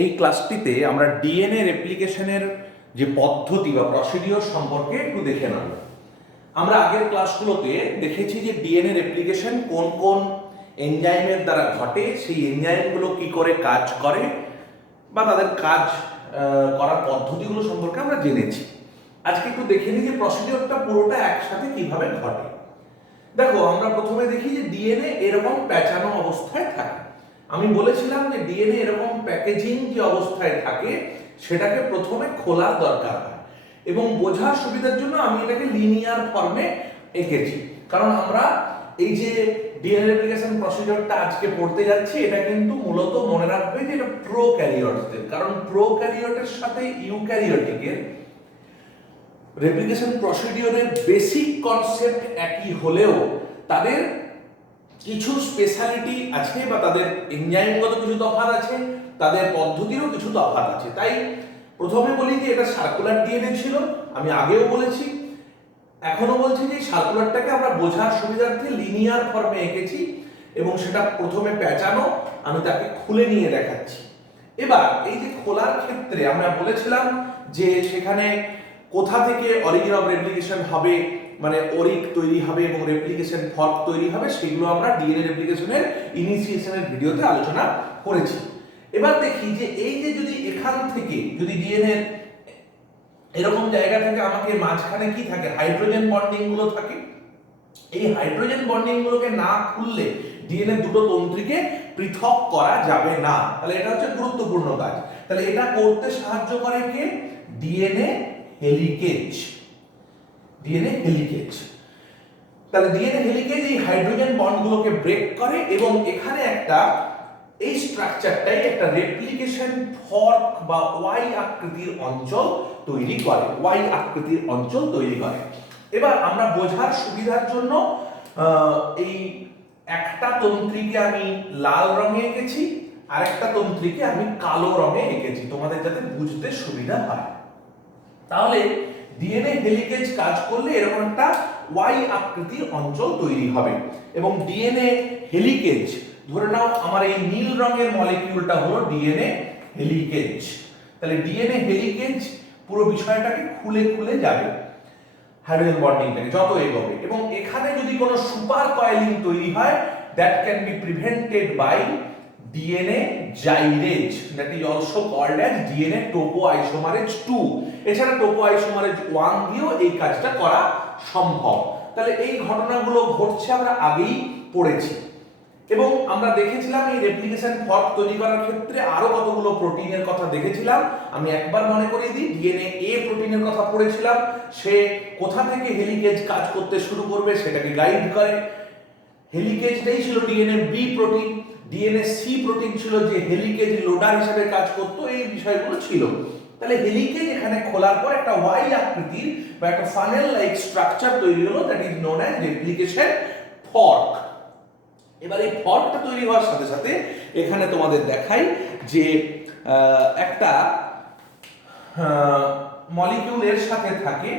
এই ক্লাসটিতে আমরা ডিএনএ রেপ্লিকেশনের যে পদ্ধতি বা প্রসিডিওর সম্পর্কে একটু দেখে নেব। আমরা আগের ক্লাসগুলোতে দেখেছি যে ডিএনএ রেপ্লিকেশন কোন কোন এনজাইমের দ্বারা ঘটে, সেই এনজাইমগুলো কি করে কাজ করে বা তাদের কাজ করার পদ্ধতিগুলো সম্পর্কে আমরা জেনেছি। আজকে একটু দেখে নিই যে প্রসিডিওরটা পুরোটা একসাথে কিভাবে ঘটে। দেখো, আমরা প্রথমে দেখি যে ডিএনএ এরকম প্যাঁচানো অবস্থায় থাকে। আমি বলেছিলাম যে ডিএনএ এরকম প্যাকেজিং যে অবস্থায় থাকে সেটাকে প্রথমে খোলার দরকার হয়, এবং বোঝার সুবিধার জন্য আমি এটাকে লিনিয়ার ফর্মে এঁকেছি। কারণ আমরা এই যে ডিএনএ রেপ্লিকেশন প্রসিডিওরটা আজকে পড়তে যাচ্ছি, এটা কিন্তু মূলত মনে রাখবে যে এটা প্রোক্যারিওটসদের, কারণ প্রোক্যারিওটের সাথে ইউক্যারিওটিকের রেপ্লিকেশন প্রসিডিওরের বেসিক কনসেপ্ট একই হলেও তাদের কিছু স্পেশালিটি আছে বা তাদের এনজাইমগত কিছু তফাৎ আছে, তাদের পদ্ধতিরও কিছু তফাৎ আছে। তাই প্রথমে বলি যে এটা সার্কুলার ডিএনএ ছিল, আমি আগেও বলেছি, এখনো বলছি যে সার্কুলারটাকে আমরা বোঝার সুবিধার্থে লিনিয়ার ফর্মে এঁকেছি এবং সেটা প্রথমে প্যাঁচানো, আমি তাকে খুলে নিয়ে দেখাচ্ছি। এবার এই যে খোলার ক্ষেত্রে আমরা বলেছিলাম যে সেখানে কোথা থেকে অরিজিন অফ রেপ্লিকেশন হবে, মানে ওরিক তৈরি হবে এবং রেপ্লিকেশন ফর্ক তৈরি হবে, সেগুলো আমরা ডিএনএ রেপ্লিকেশনের ইনিশিয়েশনের ভিডিওতে আলোচনা করেছি। এবার দেখি যে এই যে যদি এখান থেকে যদি ডিএনএ এরকম জায়গা থেকে আমাকে মাঝখানে কি থাকে, হাইড্রোজেন বন্ডিং গুলো থাকে, এই হাইড্রোজেন বন্ডিং গুলোকে না খুললে ডিএনএ দুটো তন্ত্রীকে পৃথক করা যাবে না। তাহলে এটা হচ্ছে গুরুত্বপূর্ণ কাজ। তাহলে এটা করতে সাহায্য করে কে? DNA helicase. DNA helicase. তাহলে ডিএনএ হেলিকেজ এই হাইড্রোজেন বন্ডগুলোকে ব্রেক করে এবং এখানে একটা এই স্ট্রাকচারটাই একটা রেপ্লিকেশন ফর্ক বা ওয়াই আকৃতির অঞ্চল তৈরি করে, ওয়াই আকৃতির অঞ্চল তৈরি করে। এবার আমরা বোঝার সুবিধার জন্য এই একটা তন্ত্রীকে আমি লাল রঙে এঁকেছি, আরেকটা তন্ত্রীকে আমি কালো রঙে এঁকেছি, তোমাদের যাতে বুঝতে সুবিধা হয়। তাহলে ডিএনএ হেলিকেজ কাজ করলে এরকম একটা ওয়াই আকৃতির অঞ্চল তৈরি হবে। এবং ডিএনএ হেলিকেজ, ধরে নাও আমার এই নীল রঙের মলিকিউলটা হলো ডিএনএ হেলিকেজ। তাহলে ডিএনএ হেলিকেজ পুরো বিষয়টাকে খুলে খুলে যাবে হাইড্রোজেন বন্ডিংটাকে যত এগোবে, এবং এখানে যদি কোনো সুপার কয়েলিং তৈরি হয়, that can be prevented by DNA gyrase, that is also called as DNA topoisomerase 2। এছাড়া টোপোআইসোমারেজ 1 দিয়েও এই কাজটা করা সম্ভব। তাহলে এই ঘটনাগুলো ঘটছে আমরা আগেই পড়েছি, এবং আমরা দেখেছিলাম এই রেপ্লিকেশন ফর্ক তৈরি করার ক্ষেত্রে আরো কতগুলো প্রোটিনের কথা দেখেছিলাম। আমি একবার মনে করিয়ে দিই, ডিএনএ এ প্রোটিনের কথা পড়েছিলাম, সে কোথা থেকে হেলিকেজ কাজ করতে শুরু করবে সেটাকে গাইড করে। হেলিকেজটাই ছিল DNA B protein. DNA C protein ছিল যে হেলিকেজ লোডার হিসেবে কাজ করত, এই বিষয়গুলো ছিল। তাহলে হেলিকেজ এখানে খোলার পর একটা ওয়াই আকৃতির বা একটা ফানেল লাইক স্ট্রাকচার তৈরি হলো, that is known as replication fork. এবার এই ফর্কটা তৈরি হওয়ার সাথে সাথে এখানে তোমাদের দেখাই যে একটা মলিকিউলের সাথে থাকে,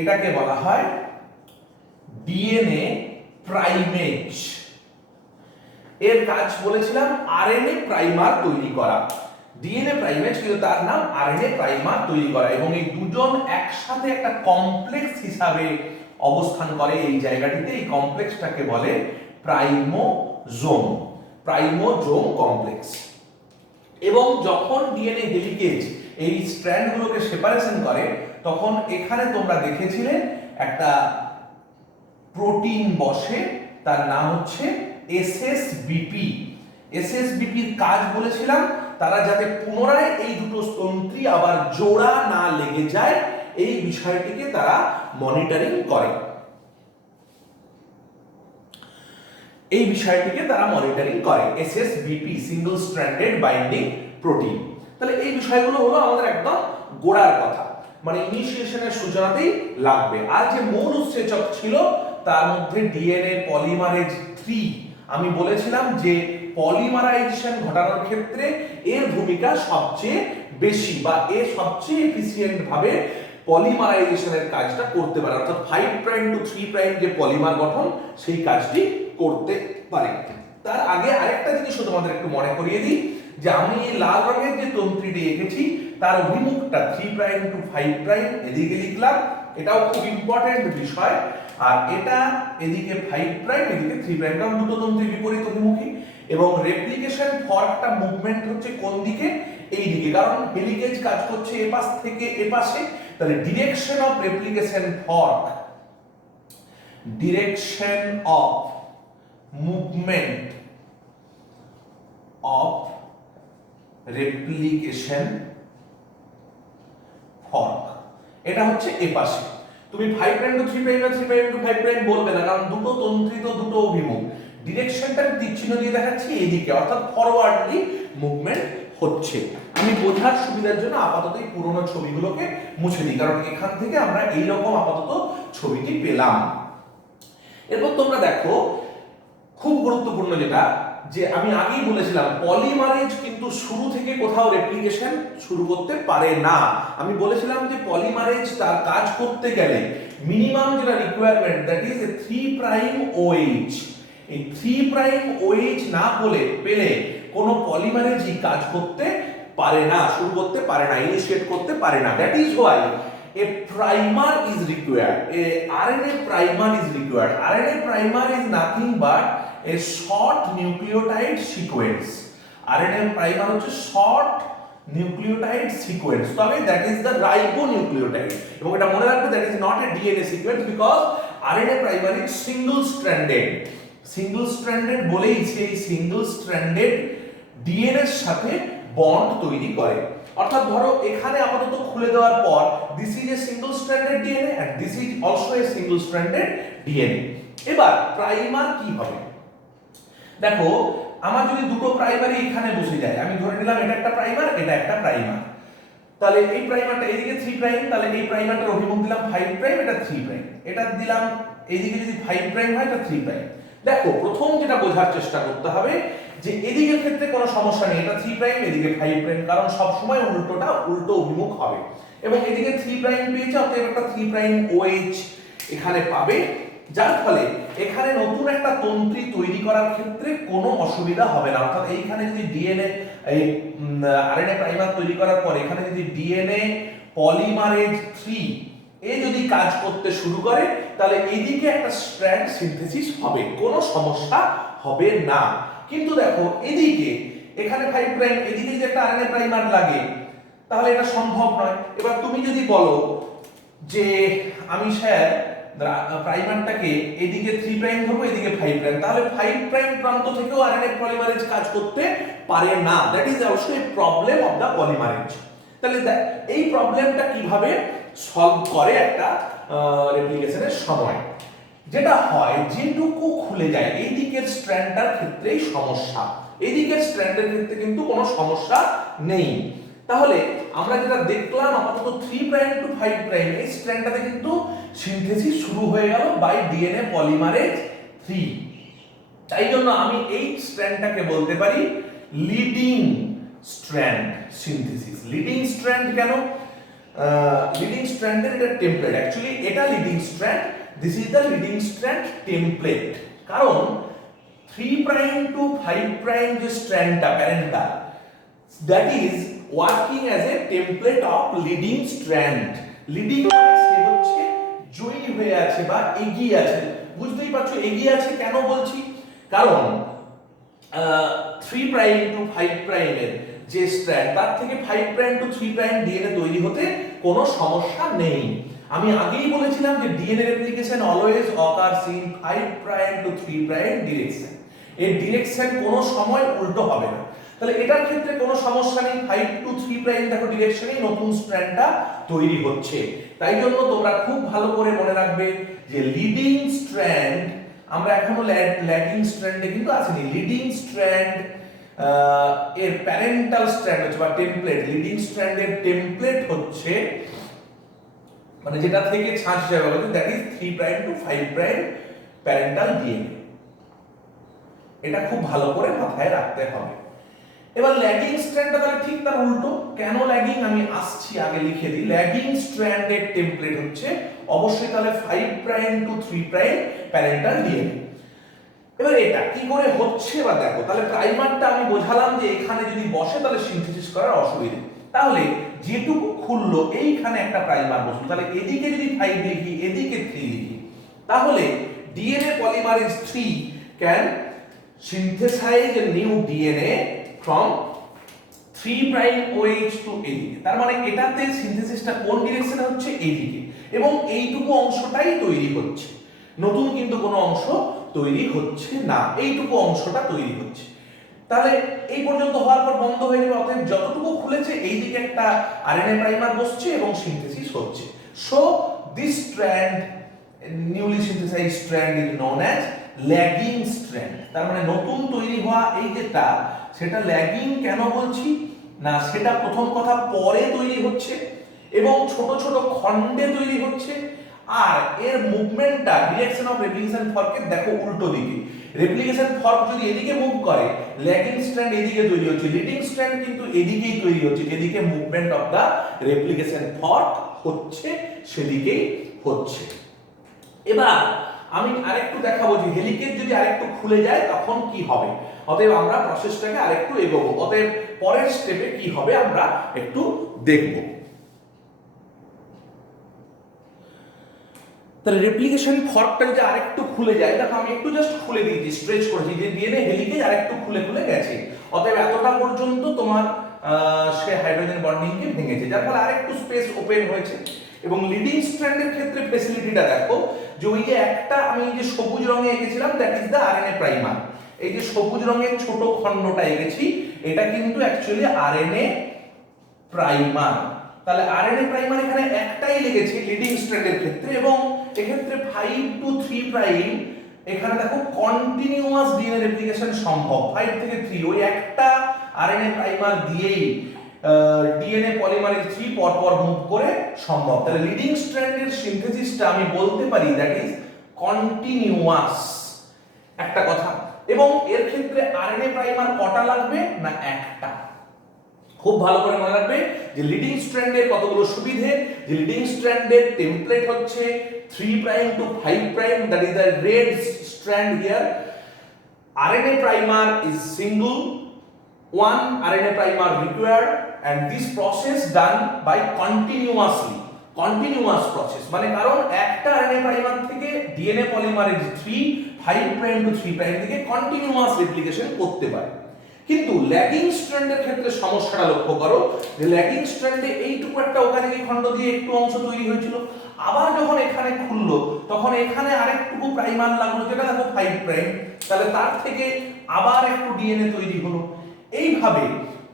এটাকে বলা হয় ডিএনএ প্রাইমেজ। এর কাজ বলেছিলাম আরএনএ প্রাইমার তৈরি করা। ডিএনএ প্রাইমেজ কিন্তু তার নাম আরএনএ প্রাইমার তৈরি করা, এবং এই দুজন একসাথে একটা কমপ্লেক্স হিসাবে অবস্থান করে এই জায়গাটিতে। এই কমপ্লেক্সটাকে বলে প্রাইমোজোম, প্রাইমোজোম কমপ্লেক্স। এবং যখন ডিএনএ হেলিকেজ এই স্ট্র্যান্ডগুলোকে সেপারেশন করে, তখন এখানে তোমরা দেখেছিলে একটা প্রোটিন বসে, তার নাম হচ্ছে এসএসবিপি। এসএসবিপির কাজ বলেছিলাম তারা যাতে পুনরায় এই দুটো তন্ত্রী আবার জোড়া না লেগে যায়, এই বিষয়টিকে তারা মনিটরিং করে, এই বিষয়টিকে তারা মনিটরিং করে। এসএসবিপি, সিঙ্গল স্ট্র্যান্ডেড বাইন্ডিং প্রোটিন। তাহলে এই বিষয়গুলো হলো আমাদের একদম গোড়ার কথা, মানে ইনিশিয়েশনের সূচনাতেই লাগবে। আর যে মূল উৎসেচক ছিল তার মধ্যে ডিএনএ পলিমারেজ 3। আমি বলেছিলাম যে পলিমারাইজেশন ঘটানোর ক্ষেত্রে এর ভূমিকা সবচেয়ে বেশি, বা এর সবচেয়ে এফিসিয়েন্ট ভাবে পলিমারাইজেশনের কাজটা করতে পারে, অর্থাৎ 5 প্রাইম টু 3 প্রাইম যে পলিমার গঠন, সেই কাজটি করতে পারে। তার আগে আরেকটা জিনিস তোমাদের একটু মনে করিয়ে দিই যে আমি এই লাল রঙের যে তন্ত্রীটি এঁকেছি তার অভিমুখটা 3 প্রাইম টু 5 প্রাইম এদিকে লিখলাম, এটাও খুব ইম্পর্টেন্ট বিষয়। আর এটা এদিকে 5 প্রাইম এদিকে 3 প্রাইম, কারণ দুটো তন্ত্রী বিপরীত অভিমুখী। এবং রেপ্লিকেশন ফর্কটা মুভমেন্ট হচ্ছে কোন দিকে? এই দিকে, কারণ হেলিকেজ কাজ করছে এপাশ থেকে এপাশে। তাহলে direction of replication fork, direction of movement of replication fork, এটা হচ্ছে এপাশে। তুমি 5 প্রাইম টু 3 প্রাইম বা 3 প্রাইম টু 5 প্রাইম বলবে না, কারণ দুটো তন্ত্রী তো দুটো অভিমুখ। ডিরেকশনটা আমি তীর চিহ্ন দিয়ে দেখাচ্ছি এইদিকে, অর্থাৎ ফরওয়ার্ডলি মুভমেন্ট হচ্ছে। আমি বোঝার সুবিধার জন্য আপাতত এই পুরোনো ছবিগুলোকে মুছে দিই, কারণ এখান থেকে আমরা এই রকম আপাতত ছবিটি পেলাম। এরপর তোমরা দেখো খুব গুরুত্বপূর্ণ যেটা, যে আমি আগেই বলেছিলাম পলিমারেজ কিন্তু শুরু থেকে কোথাও রেপ্লিকেশন শুরু করতে পারে না। আমি বলেছিলাম যে পলিমারেজ তার কাজ করতে গেলে মিনিমাম যেটা requirement, that is a 3 prime OH। এই 3 প্রাইম OH না পেলে কোনো পলিমারেজই কাজ করতে পারে না, শুরু করতে পারে না, ইনিশিয়েট করতে পারে না। That is why a primer is required, a RNA primer is required. RNA primer is nothing but a short nucleotide sequence. RNA primer হচ্ছে short nucleotide sequence, তবে that is the ribonucleotide, এবং এটা মনে রাখবে that is not a DNA sequence because RNA primer is single stranded। single stranded বলেই সেই single stranded DNA এর সাথে বন্ড তৈরি করে। অর্থাৎ ধরো এখানে আপাতত খুলে দেওয়ার পর this is a single stranded DNA and this is also a single stranded DNA. এবার প্রাইমার কি হবে? দেখো আমার যদি দুটো প্রাইমারি এখানে বসে যায়, আমি ধরে নিলাম এটা একটা প্রাইমার, এটা একটা প্রাইমার, তাহলে এই প্রাইমারটা এদিকে 3 প্রাইম, তাহলে এই প্রাইমারটার অভিমুখ দিলাম 5 প্রাইম, এটা 3 প্রাইম, এটা দিলাম এইদিকে যদি 5 প্রাইম হয় এটা 3 প্রাইম। দেখো প্রথম যেটা বোঝার চেষ্টা করতে হবে যে এদিকের ক্ষেত্রে কোনো সমস্যা নেই, এটা 3 প্রাইম এদিকে 5 প্রাইম, কারণ সব সময় উল্টো অভিমুখ হবে। এবং এদিকে 3 প্রাইম পেয়েছে, অতএব একটা 3 প্রাইম OH এখানে পাবে, যার ফলে এখানে নতুন একটা তন্ত্রী তৈরি করার ক্ষেত্রে কোনো অসুবিধা হবে না। অর্থাৎ এইখানে যদি ডিএনএ এই আরএনএ প্রাইমার তৈরি করার পর এখানে যদি ডিএনএ পলিমারেজ 3 এ যদি কাজ করতে শুরু করে, তাহলে এইদিকে একটা স্ট্র্যান্ড সিনথেসিস হবে, কোনো সমস্যা হবে না। কিন্তু দেখো এদিকে এখানে 5 প্রাইম, এদিকে যে একটা আরএনএ প্রাইমার লাগে, তাহলে এটা সম্ভব নয়। এবার তুমি যদি বলো যে আমি স্যার প্রাইমারটাকে এদিকে 3 প্রাইম ধরবো, এদিকে 5 প্রাইম, তাহলে 5 প্রাইম প্রান্ত থেকেও আরএনএ পলিমারেজ কাজ করতে পারে না। That is also a problem of the polymerase. তাহলে এই প্রবলেমটা কিভাবে সলভ করে একটা রেপ্লিকেশনের সময়? যেটা হয় যেটুকু খুলে যায় এই দিকের স্ট্র্যান্ডটার ক্ষেত্রেই সমস্যা, এই দিকের স্ট্র্যান্ডের ক্ষেত্রে কিন্তু কোনো সমস্যা নেই। তাহলে আমরা যেটা দেখলাম আপাতত 3 প্রাইম টু 5 প্রাইম এই স্ট্র্যান্ডটাতে কিন্তু সিনথেসিস শুরু হয়ে গেল বাই ডিএনএ পলিমারেজ 3। তাই জন্য আমি এই স্ট্র্যান্ডটাকে বলতে পারি leading strand synthesis. Leading strand কেন? লিডিং স্ট্র্যান্ডের এটা টেমপ্লেট, অ্যাকচুয়ালি এটা leading strand, this is the leading strand template. কারণ 3 প্রাইম টু 5 প্রাইম যে স্ট্র্যান্ডটা প্যারেন্টাল, that is working as a template of leading strand. Leading মানে সে হচ্ছে জয়ী হয়ে আছে বা এগিয়ে আছে। বুঝতেই পারছো এগিয়ে আছে কেন বলছি? কারণ 3 প্রাইম টু 5 প্রাইমের যে স্ট্র্যান্ড, তার থেকে 5 প্রাইম টু 3 প্রাইম ডিএনএ তৈরি হতে কোনো সমস্যা নেই। আমি আগেই বলেছিলাম যে DNA replication always occurs in 5 prime to 3 prime direction. এর ডিরেকশন কোনো সময় উল্টো হবে না। তাহলে এটার ক্ষেত্রে কোনো সমস্যা নেই, 5 টু 3 প্রাইম দেখো ডিরেকশনে নতুন স্ট্র্যান্ডটা তৈরি হচ্ছে। তাই জন্য তোমরা খুব ভালো করে মনে রাখবে যে লিডিং স্ট্র্যান্ড, আমরা এখনো ল্যাগিং স্ট্র্যান্ডে কিন্তু আসেনি। লিডিং স্ট্র্যান্ড এর প্যারেন্টাল স্ট্র্যান্ড হচ্ছে বা টেমপ্লেট, লিডিং স্ট্র্যান্ডের টেমপ্লেট হচ্ছে মানে যেটা থেকে ছাঁচ যাবে বলে, that is 3 prime to 5 prime parental DNA. এটা খুব ভালো করে মাথায় রাখতে হবে। এবার ল্যাগিং স্ট্র্যান্ডটা তাহলে ঠিক তার উল্টো। কেন ল্যাগিং আমি আসছি, আগে লিখে দিই। ল্যাগিং স্ট্র্যান্ডের টেমপ্লেট হচ্ছে অবশ্যই তাহলে 5 prime to 3 prime parental DNA. এবার এটা কি করে হচ্ছে বা দেখো, তাহলে প্রাইমারটা আমি বোঝালাম যে এখানে যদি বসে তাহলে সিনথেসিস করার অসুবিধা। তাহলে যেটুকু খুললো এইখানে একটা প্রাইমার বসলো, তাহলে এদিকে যদি 5 লিখি এদিকে 3 লিখি, তাহলে DNA polymerase 3 can synthesize a new DNA from 3 prime OH to এদিকে। তার মানে এটাতে সিনথেসিসটা কোন ডিরেকশনে হচ্ছে? এইদিকে, এবং এইটুকু অংশটাই তৈরি হচ্ছে, নতুন কিন্তু কোনো অংশ তৈরি হচ্ছে না, এইটুকু অংশটা তৈরি হচ্ছে। তাহলে এই পর্যন্ত হওয়ার পর বন্ধ হয়ে যাবে, অতএব যতটুকু খুলেছে এইদিকে একটা আরএনএ প্রাইমার বসছে এবং সিনথেসিস হচ্ছে। So this strand, newly synthesised strand is known as lagging strand. তার মানে নতুন তৈরি হওয়া এই যেটা, সেটা ল্যাগিং কেন বলছি না, সেটা প্রথম কথা পরে তৈরি হচ্ছে এবং ছোট ছোট খণ্ডে তৈরি হচ্ছে। আর এর মুভমেন্টটা ডিরেকশন অফ রেপ্লিকেশন ফর্কের দেখো উল্টো দিকে। রেপ্লিকেশন ফর্ক যদি এদিকে মুভ করে, ল্যাগিং স্ট্র্যান্ড এদিকে তৈরি হচ্ছে, লিডিং স্ট্র্যান্ড কিন্তু এদিকেই তৈরি হচ্ছে, যেদিকে movement of the replication fork হচ্ছে সেদিকেই হচ্ছে। এবার আমি আরেকটু দেখাবো যে হেলিকেজ যদি আরেকটু খুলে যায় তখন কি হবে। অতএব আমরা প্রসেসটাকে আরেকটু এগোবো, অতএব পরের স্টেপে কি হবে আমরা একটু দেখব। তাহলে রেপ্লিকেশন ফর্কটা যদি আরেকটু খুলে যায়, দেখো আমি একটু জাস্ট খুলে দিয়েছি, স্ট্রেচ করেছি, যে ডিএনএ হেলিকেজ আরেকটু খুলে খুলে গেছে। অতএব এতটা পর্যন্ত তোমার সে হাইড্রোজেন বন্ডিংকে ভেঙেছে, যার ফলে আরেকটু স্পেস ওপেন হয়েছে। এবং লিডিং স্ট্র্যান্ডের ক্ষেত্রে ফ্যাসিলিটিটা দেখো, যে ওই যে একটা আমি যে সবুজ রঙে এঁকেছিলাম, that is the RNA primer. এই যে সবুজ রঙের ছোট খণ্ডটা এঁকেছি, এটা কিন্তু অ্যাকচুয়ালি আরএনএ প্রাইমার। তাহলে আরএনএ প্রাইমার এখানে একটাই লেগেছে লিডিং স্ট্র্যান্ডের ক্ষেত্রে, এবং এক্ষেত্রে 5 টু 3 প্রাইম এখানে দেখো কন্টিনিউয়াস ডিএনএ রেপ্লিকেশন সম্ভব। 5 থেকে 3 ওই একটা আরএনএ প্রাইমার দিয়েই ডিএনএ পলিমারেজ 3 পরপর মুভ করে সম্ভব। তাহলে লিডিং স্ট্র্যান্ডের সিনথেসিসটা আমি বলতে পারি দ্যাট ইজ কন্টিনিউয়াস, একটা কথা। এবং এর ক্ষেত্রে আরএনএ প্রাইমার কটা লাগবে না, একটা। খুব ভালো করে মনে রাখবে যে লিডিং স্ট্র্যান্ডের কতগুলো সুবিধে, যে লিডিং স্ট্র্যান্ডের টেমপ্লেট হচ্ছে 3 prime to 5 prime, that is the red strand here. RNA primer is single, one RNA primer required, and this process done by continuous process, মানে কারণ একটা RNA primer থেকে DNA polymerase 3 5 prime to 3 prime থেকে continuous replication করতে পারে। কিন্তু lagging স্ট্র্যান্ডের ক্ষেত্রে সমস্যাটা লক্ষ্য করো, যে ল্যাগিং স্ট্র্যান্ডে এইটুকু একটা ওখানে কি খণ্ড দিয়ে একটু অংশ তৈরি হয়েছিল, আবার যখন এখানে খুললো তখন এখানে আরেকটুকু প্রাইমার লাগলো, যেটা দেখো 5 প্রাইম, তাহলে তার থেকে আবার একটু ডিএনএ তৈরি হলো। এইভাবে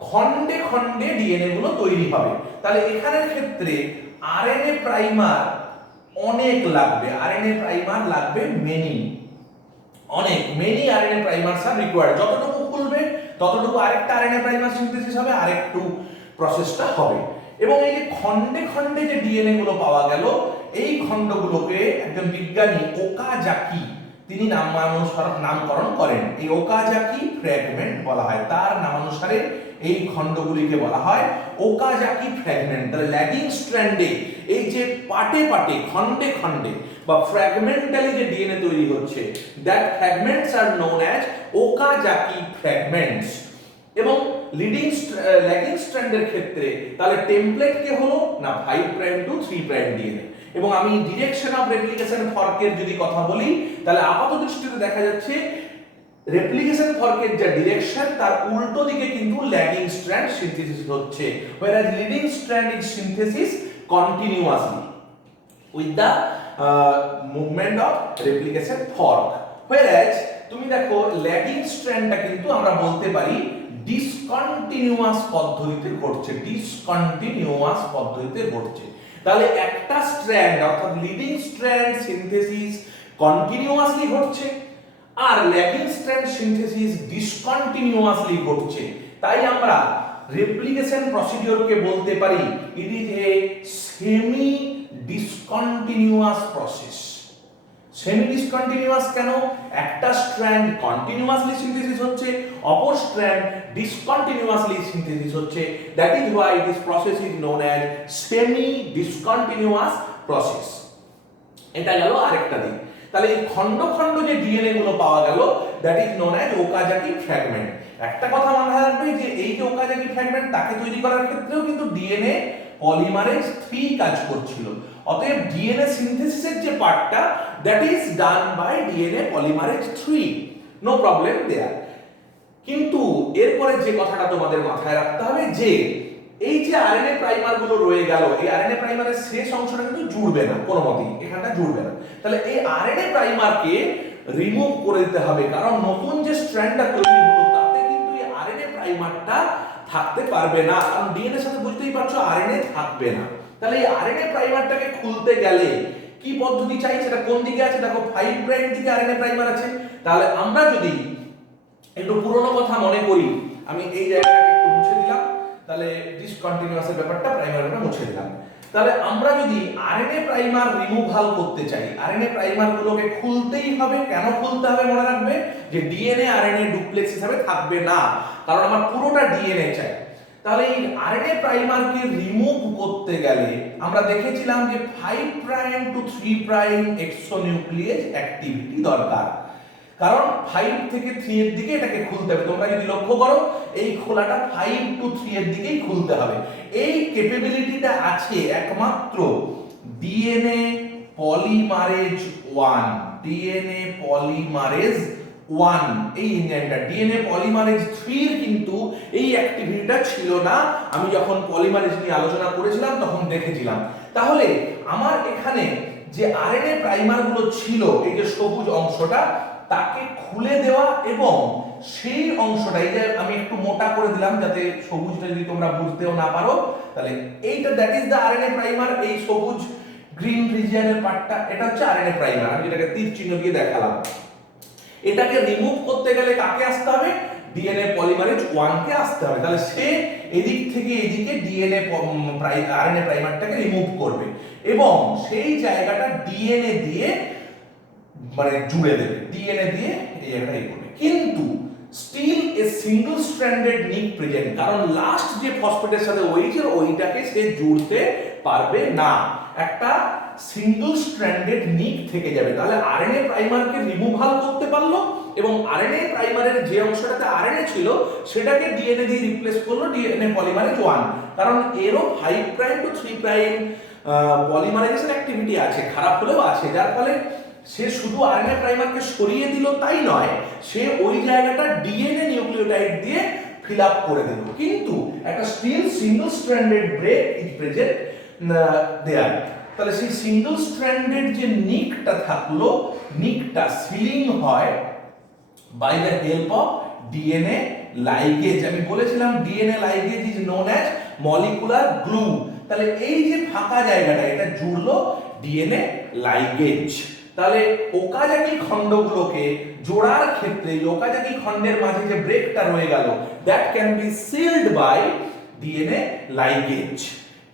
খণ্ডে খণ্ডে ডিএনএ গুলো তৈরি হবে। তাহলে এখানের ক্ষেত্রে আরএনএ প্রাইমার অনেক লাগবে, আরএনএ প্রাইমার লাগবে মেনি আরএনএ প্রাইমারস আর রিকোয়ার্ড। যতটুকু খুলবে ততটুকু আরেকটা আরএনএ প্রাইমার সিনথেসিস হবে, আরেকটু প্রসেসটা হবে। এবং এই যে খণ্ডে খণ্ডে যে ডিএনএ গুলো পাওয়া গেল, এই খণ্ডগুলোকে একজন বিজ্ঞানী ওকাজাকি তিনি নামকরণ করেন। এই ওকাজাকি ফ্র্যাগমেন্ট বলা হয়, তার নামানুসারে এই খণ্ডগুলিকে বলা হয় ওকাজাকি ফ্র্যাগমেন্ট। তাহলে ল্যাগিং স্ট্র্যান্ডে এই যে পাটে পাটে খণ্ডে খণ্ডে বা ফ্র্যাগমেন্টালি যে ডিএনএ তৈরি হচ্ছে, that fragments are known as Okazaki fragments. এবং ল্যাগিং স্ট্র্যান্ডের ক্ষেত্রে তাহলে টেমপ্লেট কে হলো না 5 প্রাইম টু 3 প্রাইম ডিএনএ। এবং আমি ডিরেকশন অফ রেপ্লিকেশন ফর্কের যদি কথা বলি, তাহলে আপাত দৃষ্টিতে দেখা যাচ্ছে রেপ্লিকেশন ফর্কের যে ডিরেকশন তার উল্টো দিকে কিন্তু ল্যাগিং স্ট্র্যান্ড সিনথেসিস হচ্ছে, whereas leading strand is synthesis continuously with the movement of replication fork, whereas তুমি দেখো ল্যাগিং স্ট্র্যান্ডটা কিন্তু আমরা বলতে পারি ডিসকন্টিনিউয়াস পদ্ধতিতে ঘটছে। তাহলে একটা স্ট্র্যান্ড অর্থাৎ লিডিং স্ট্র্যান্ড সিনথেসিস কন্টিনিউয়াসলি ঘটছে, আর ল্যাগিং স্ট্র্যান্ড সিনথেসিস ডিসকন্টিনিউয়াসলি ঘটছে। তাই আমরা রেপ্লিকেশন প্রসিডিওরকে বলতে পারি it is a semi discontinuous process. Semi discontinuous কেন? একটা স্ট্র্যান্ড কন্টিনিউয়াসলি সিনথেসিস হচ্ছে, অপর স্ট্র্যান্ড ডিসকন্টিনিউয়াসলি সিনথেসিস হচ্ছে, that is why this process is known as semi discontinuous process. এটা গেল আরেকটা দিক। তাহলে এই খণ্ড খণ্ড যে ডিএনএ গুলো পাওয়া গেল, that is known as Okazaki fragment. একটা কথা মাথায় রাখবে যে এই যে ওকাজাকি ফ্র্যাগমেন্ট তাকে তৈরি করার ক্ষেত্রেও কিন্তু ডিএনএ পলিমারেজ 3 কাজ করছিল। অতএব ডিএনএ সিনথেসিসের যে পার্টটা that is done by DNA polymerase 3, no problem there. কিন্তু এরপরে যে কথাটা তোমাদের মাথায় রাখতে হবে যে এই যে আরএনএ প্রাইমার গুলো রয়ে গেল, এই আরএনএ প্রাইমারের শেষ অংশটা কিন্তু জুড়বে না কোনো মতেই, এখানটা জুড়বে না। তাহলে এই আরএনএ প্রাইমারকে রিমুভ করে দিতে হবে, কারণ নতুন যে স্ট্র্যান্ডটা তৈরি হলো তাতে কিন্তু এই আরএনএ প্রাইমারটা থাকতে পারবে না, কারণ ডিএনএ এর সাথে বুঝতেই পারছো আরএনএ থাকবে না। তাহলে এই আরএনএ প্রাইমারটাকে খুলতে গেলে কি পদ্ধতি চাই, সেটা কোন দিকে আছে দেখো, 5 প্রাইম দিকে আরএনএ প্রাইমার আছে। তাহলে আমরা যদি একটু পুরনো কথা মনে করি, আমি এই জায়গাটাকে একটু মুছে দিলাম, তাহলে ডিসকন্টিনিউয়াসের ব্যাপারটা প্রাইমারটা মুছে দিলাম। তাহলে আমরা যদি আরএনএ প্রাইমার রিমুভাল করতে চাই, আরএনএ প্রাইমার গুলোকে খুলতেই হবে। কেন খুলতে হবে মনে রাখবে, যে ডিএনএ আরএনএ ডুপ্লেক্স হিসাবে থাকবে না, কারণ আমার পুরোটা ডিএনএ চাই। তাহলে এই আরএনএ প্রাইমারকে রিমুভ করতে গেলে আমরা দেখেছিলাম যে 5 প্রাইম টু 3 প্রাইম এক্সোনিউক্লিয়েজ অ্যাক্টিভিটি দরকার, কারণ 5 থেকে 3 এর দিকে এটাকে খুলতে হবে। তোমরা যদি লক্ষ্য করো এই খোলাটা 5 টু 3 এর দিকেই খুলতে হবে। এই ক্যাপাবিলিটিটা আছে একমাত্র ডিএনএ পলিমারেজ 1, ডিএনএ পলিমারেজ 1 এই এনজাইমটা। ডিএনএ পলিমারেজ 3 এর কিন্তু এই অ্যাক্টিভিটিটা ছিল না, আমি যখন পলিমারেজ নিয়ে আলোচনা করেছিলাম তখন দেখেছিলাম। তাহলে আমার এখানে যে আরএনএ প্রাইমার গুলো ছিল, এই যে সবুজ অংশটা, তাকে খুলে দেওয়া এবং সেই অংশটা, এই যে আমি একটু মোটা করে দিলাম যাতে সবুজটা যদি তোমরা বুঝতেও না পারো, তাহলে এইটা that is the RNA primer. এই সবুজ গ্রিন রিজিয়নের পার্টটা এটা হচ্ছে আরএনএ প্রাইমার, আমি এটাকে তীর চিহ্ন দিয়ে দেখালাম। এটাকে রিমুভ করতে গেলে কাকে আসতে হবে, ডিএনএ পলিমারেজ 1 কে আসতে হবে। তাহলে সে এদিক থেকে এদিকে ডিএনএ আরএনএ প্রাইমারটাকে রিমুভ করবে এবং সেই জায়গাটা ডিএনএ দিয়ে মানে জুড়ে দেবে, ডিএনএ দিয়ে এটাই করবে। কিন্তু স্টিল এ সিঙ্গল স্ট্র্যান্ডেড নিক প্রেজেন্ট, কারণ লাস্ট যে ফসফেটের সাথে ওইটাকে সে জুড়তে পারবে না, একটা সিঙ্গল স্ট্র্যান্ডেড নিক থেকে যাবে। তাহলে আরএনএ প্রাইমারকে রিমুভাল করতে পারলো এবং আরএনএ প্রাইমারের যে অংশটাতে আরএনএ ছিল সেটাকে ডিএনএ দিয়ে রিপ্লেস করলো ডিএনএ পলিমারেজ 1, কারণ এরও 5 prime to 3 prime polymerization activity আছে, খারাপ হলেও আছে, যার ফলে সে শুধু আরএনএ প্রাইমারকে সরিয়ে দিল তাই নয়, সে ওই জায়গাটা ডিএনএ নিউক্লিওটাইড দিয়ে ফিল আপ করে দিল। কিন্তু একটা still single stranded break is present there. তাহলে সেই সিঙ্গল স্ট্র্যান্ডেড যে নিকটা থাকলো, নিকটা সিলিং হয় by the help of DNA ligase. আমি বলেছিলাম DNA ligase is known as molecular glue. তাহলে এই যে ফাঁকা জায়গাটা এটা জুড়লো ডিএনএ লাইগেজ। তাহলে ওকাজাকি খণ্ডগুলোকে জোড়ার ক্ষেত্রে ওকাজাকি খণ্ডের মাঝে যে ব্রেকটা রয়ে গেল that can be sealed by DNA ligase.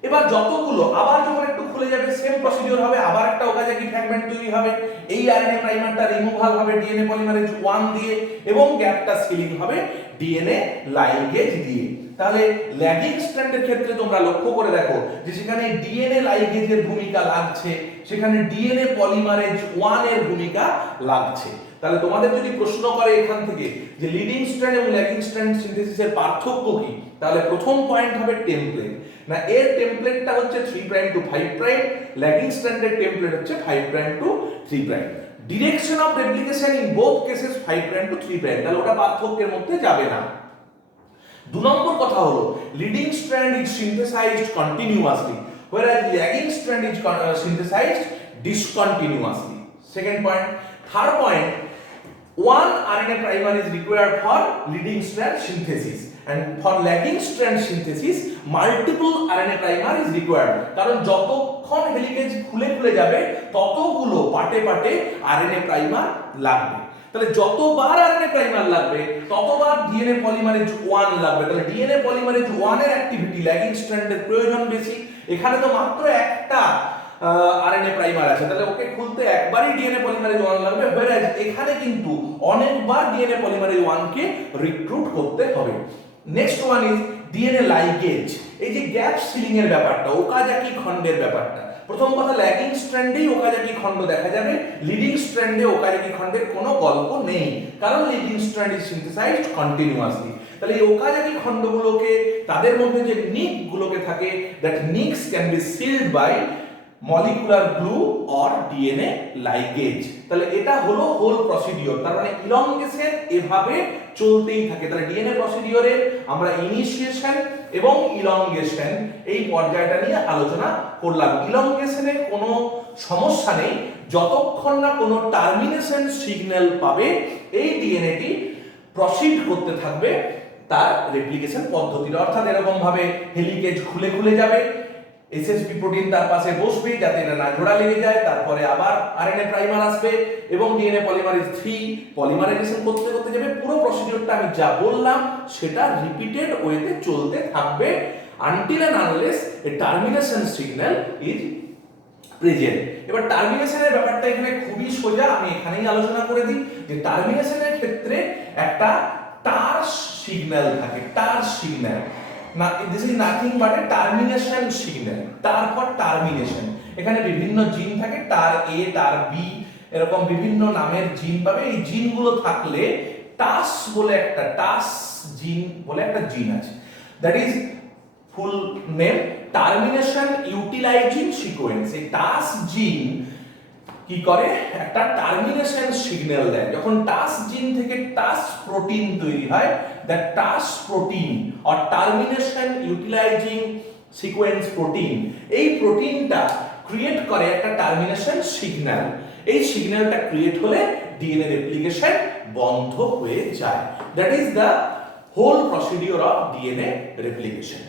এবার যতগুলো আবার যখন একটু খুলে যাবে সেম প্রসিডিওর হবে, আবার একটা ওকাজাকি ফ্র্যাগমেন্ট তৈরি হবে, এই আরএনএ প্রাইমারটা রিমুভাল হবে ডিএনএ পলিমারেজ 1 দিয়ে এবং গ্যাপটা সিলিং হবে ডিএনএ লাইগেজ দিয়ে। তাহলে ল্যাগিং স্ট্র্যান্ডের ক্ষেত্রে তোমরা লক্ষ্য করে দেখো যে সেখানে ডিএনএ লাইগেজের ভূমিকা লাগছে, সেখানে ডিএনএ পলিমারেজ 1 এর ভূমিকা লাগছে। তাহলে তোমাদের যদি প্রশ্ন করে এখান থেকে যে লিডিং স্ট্র্যান্ড এবং ল্যাগিং স্ট্র্যান্ড সিনথেসিসের পার্থক্য কি, তাহলে প্রথম পয়েন্ট হবে টেমপ্লেট। না, এর টেমপ্লেটটা হচ্ছে 3 প্রাইম টু 5 প্রাইম, ল্যাগিং স্ট্র্যান্ডের টেমপ্লেট হচ্ছে 5 prime to 3 prime. Direction of replication in both cases 5 prime to 3 prime, তাহলে ওটা পার্থক্যের মধ্যে যাবে না। 2 নম্বর কথা হলো leading strand is synthesised continuously whereas lagging strand is synthesized discontinuously. Second point. Third point, one RNA primer is required for leading strand synthesis and for lagging strand synthesis multiple RNA primer is required, কারণ যতক্ষণ helicase খুলে খুলে যাবে ততগুলো পাটে পাটে RNA primer লাগবে। তাহলে যতবার আরএনএ প্রাইমার লাগবে ততবার ডিএনএ পলিমারেজ 1 লাগবে। তাহলে ডিএনএ পলিমারেজ 1 এর অ্যাক্টিভিটি ল্যাগিং স্ট্র্যান্ডের প্রয়োজন বেশি, এখানে তো মাত্র একটা আরএনএ প্রাইমার আছে, তাহলে ওকে খুলতে একবারই ডিএনএ পলিমারেজ 1 লাগবে, whereas এখানে কিন্তু অনেকবার ডিএনএ পলিমারেজ 1 কে রিক্রুট করতে হবে। Next one is DNA ligase. এই যে গ্যাপ সিলিং এর ব্যাপারটা, ওকাজাকি খণ্ডের ব্যাপারটা, প্রথম কথা, ল্যাগিং স্ট্র্যান্ডেই ওকাজাকি খণ্ড দেখা যাবে, লিডিং স্ট্র্যান্ডে ওকাজাকি খণ্ডের কোনো গল্প নেই, কারণ leading strand is synthesised continuously. তাহলে এই ওকাজাকি খণ্ডগুলোকে, তাদের মধ্যে যে নিক গুলোকে থাকে, that nicks can be sealed by molecular glue or DNA ligase. তাহলে এটা হলো হোল প্রসিডিওর। তার মানে ইলংগেশন এভাবে চলতেই থাকে। তাহলে ডিএনএ প্রসিডিওরে আমরা ইনিশিয়েশন এবং ইলংগেশন এই পর্যায়টা নিয়ে আলোচনা করলাম। ইলংগেশনের কোনো সমস্যা নেই, যতক্ষণ না কোনো টার্মিনেশন সিগন্যাল পাবে এই ডিএনএটি প্রসিড করতে থাকবে তার রেপ্লিকেশন পদ্ধতির। অর্থাৎ এরকম ভাবে হেলিকেজ খুলে খুলে যাবে, এসএসপি প্রোটিন তার পাশে বসবে যাতে এটা না জোড়া লেগে যায়, তারপরে আবার আরএনএ প্রাইমার আসবে এবং ডিএনএ পলিমারেজ 3 পলিমারাইজেশন করতে করতে যাবে। পুরো প্রসিডিউরটা আমি যা বললাম সেটা রিপিটেড ওয়েতে চলতে থাকবে until and unless a termination signal is present. এবার টার্মিনেশনের ব্যাপারটা এখানে খুবই সোজা, আমি এখানেই আলোচনা করে দিই যে টার্মিনেশনের ক্ষেত্রে একটা টার্স সিগন্যাল থাকে। টার্স সিগন্যাল না, this is nothing but A termination signal. টার ফর টার্মিনেশন। এখানে বিভিন্ন জিন থাকে, টার এ, টার বি, এরকম বিভিন্ন নামের জিন পাবে। এই জিনগুলো থাকলে টাস বলে একটা টাস জিন বলে একটা জিন আছে, that is full name termination utilizing sequence. এই টাস জিন কি করে, একটা টার্মিনেশন সিগন্যাল দেয়। যখন টাস জিন থেকে টাস প্রোটিন তৈরি হয়, the Tus protein or termination utilizing sequence protein, এই প্রোটিনটা ক্রিয়েট করে একটা টার্মিনেশন সিগন্যাল। এই সিগন্যালটা ক্রিয়েট হলে ডিএনএ রেপ্লিকেশন বন্ধ হয়ে যায়। That is the whole procedure of DNA replication.